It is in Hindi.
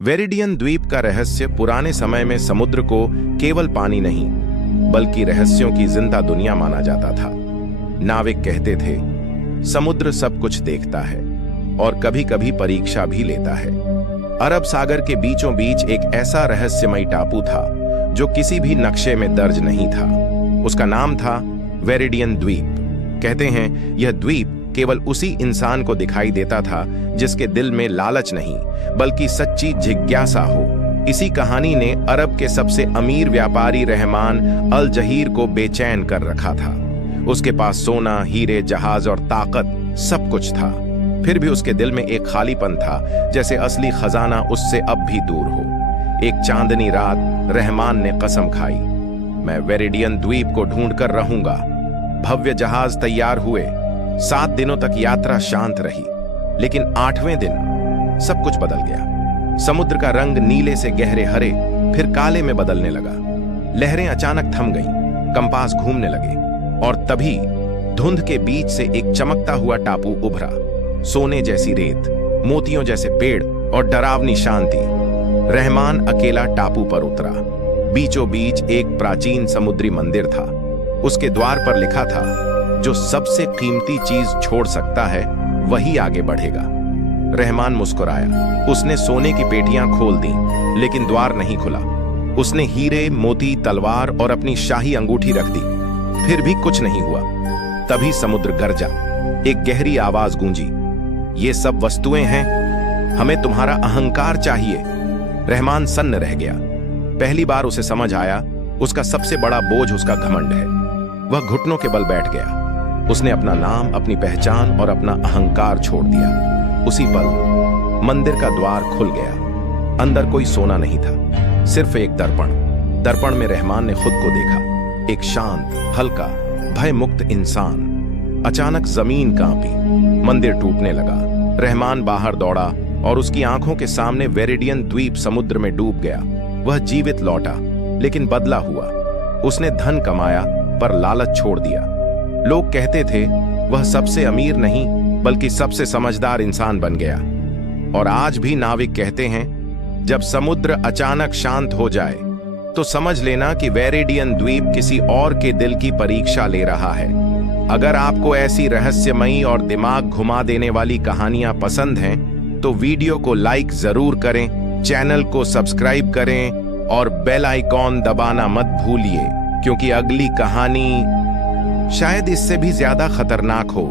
वेरिडियन द्वीप का रहस्य पुराने समय में समुद्र को केवल पानी नहीं बल्कि रहस्यों की जिंदा दुनिया माना जाता था। नाविक कहते थे, समुद्र सब कुछ देखता है और कभी कभी परीक्षा भी लेता है। अरब सागर के बीचों बीच एक ऐसा रहस्यमयी टापू था जो किसी भी नक्शे में दर्ज नहीं था। उसका नाम था वेरिडियन द्वीप। कहते हैं यह द्वीप केवल उसी इंसान को दिखाई देता था जिसके दिल में लालच नहीं बल्कि सच्ची जिज्ञासा हो। इसी कहानी ने अरब के सबसे अमीर व्यापारी रहमान अल जहीर को बेचैन कर रखा था। उसके पास सोना, हीरे, जहाज और ताकत सब कुछ था, फिर भी उसके दिल में एक खालीपन था, जैसे असली खजाना उससे अब भी दूर हो। एक चांदनी रात रहमान ने कसम खाई, मैं वेरिडियन द्वीप को ढूंढ कर रहूंगा। भव्य जहाज तैयार हुए। 7 दिनों तक यात्रा शांत रही, लेकिन 8वें दिन सब कुछ बदल गया। समुद्र का रंग नीले से गहरे हरे फिर काले में बदलने लगा। लहरें अचानक थम गईं, कंपास घूमने लगे और तभी धुंध के बीच से एक चमकता हुआ टापू उभरा। सोने जैसी रेत, मोतियों जैसे पेड़ और डरावनी शांति। रहमान अकेला टापू पर उतरा। बीचों बीच एक प्राचीन समुद्री मंदिर था। उसके द्वार पर लिखा था, जो सबसे कीमती चीज छोड़ सकता है वही आगे बढ़ेगा। रहमान मुस्कुराया। उसने सोने की पेटियां खोल दी, लेकिन द्वार नहीं खुला। उसने हीरे, मोती, तलवार और अपनी शाही अंगूठी रख दी, फिर भी कुछ नहीं हुआ। तभी समुद्र गरजा। एक गहरी आवाज गूंजी, ये सब वस्तुएं हैं, हमें तुम्हारा अहंकार चाहिए। रहमान सन्न रह गया। पहली बार उसे समझ आया, उसका सबसे बड़ा बोझ उसका घमंड है। वह घुटनों के बल बैठ गया। उसने अपना नाम, अपनी पहचान और अपना अहंकार छोड़ दिया। उसी पल मंदिर का द्वार खुल गया। अंदर कोई सोना नहीं था, सिर्फ एक दर्पण। दर्पण में रहमान ने खुद को देखा, एक शांत, हल्का, भयमुक्त इंसान। अचानक जमीन कांपी, मंदिर टूटने लगा। रहमान बाहर दौड़ा और उसकी आंखों के सामने वेरिडियन द्वीप समुद्र में डूब गया। वह जीवित लौटा, लेकिन बदला हुआ। उसने धन कमाया पर लालच छोड़ दिया। लोग कहते थे वह सबसे अमीर नहीं बल्कि सबसे समझदार इंसान बन गया। और आज भी नाविक कहते हैं, जब समुद्र अचानक शांत हो जाए तो समझ लेना कि वेरिडियन द्वीप किसी और के दिल की परीक्षा ले रहा है। अगर आपको ऐसी रहस्यमयी और दिमाग घुमा देने वाली कहानियां पसंद हैं तो वीडियो को लाइक जरूर करें, चैनल को सब्सक्राइब करें और बेल आइकॉन दबाना मत भूलिए, क्योंकि अगली कहानी शायद इससे भी ज्यादा खतरनाक हो।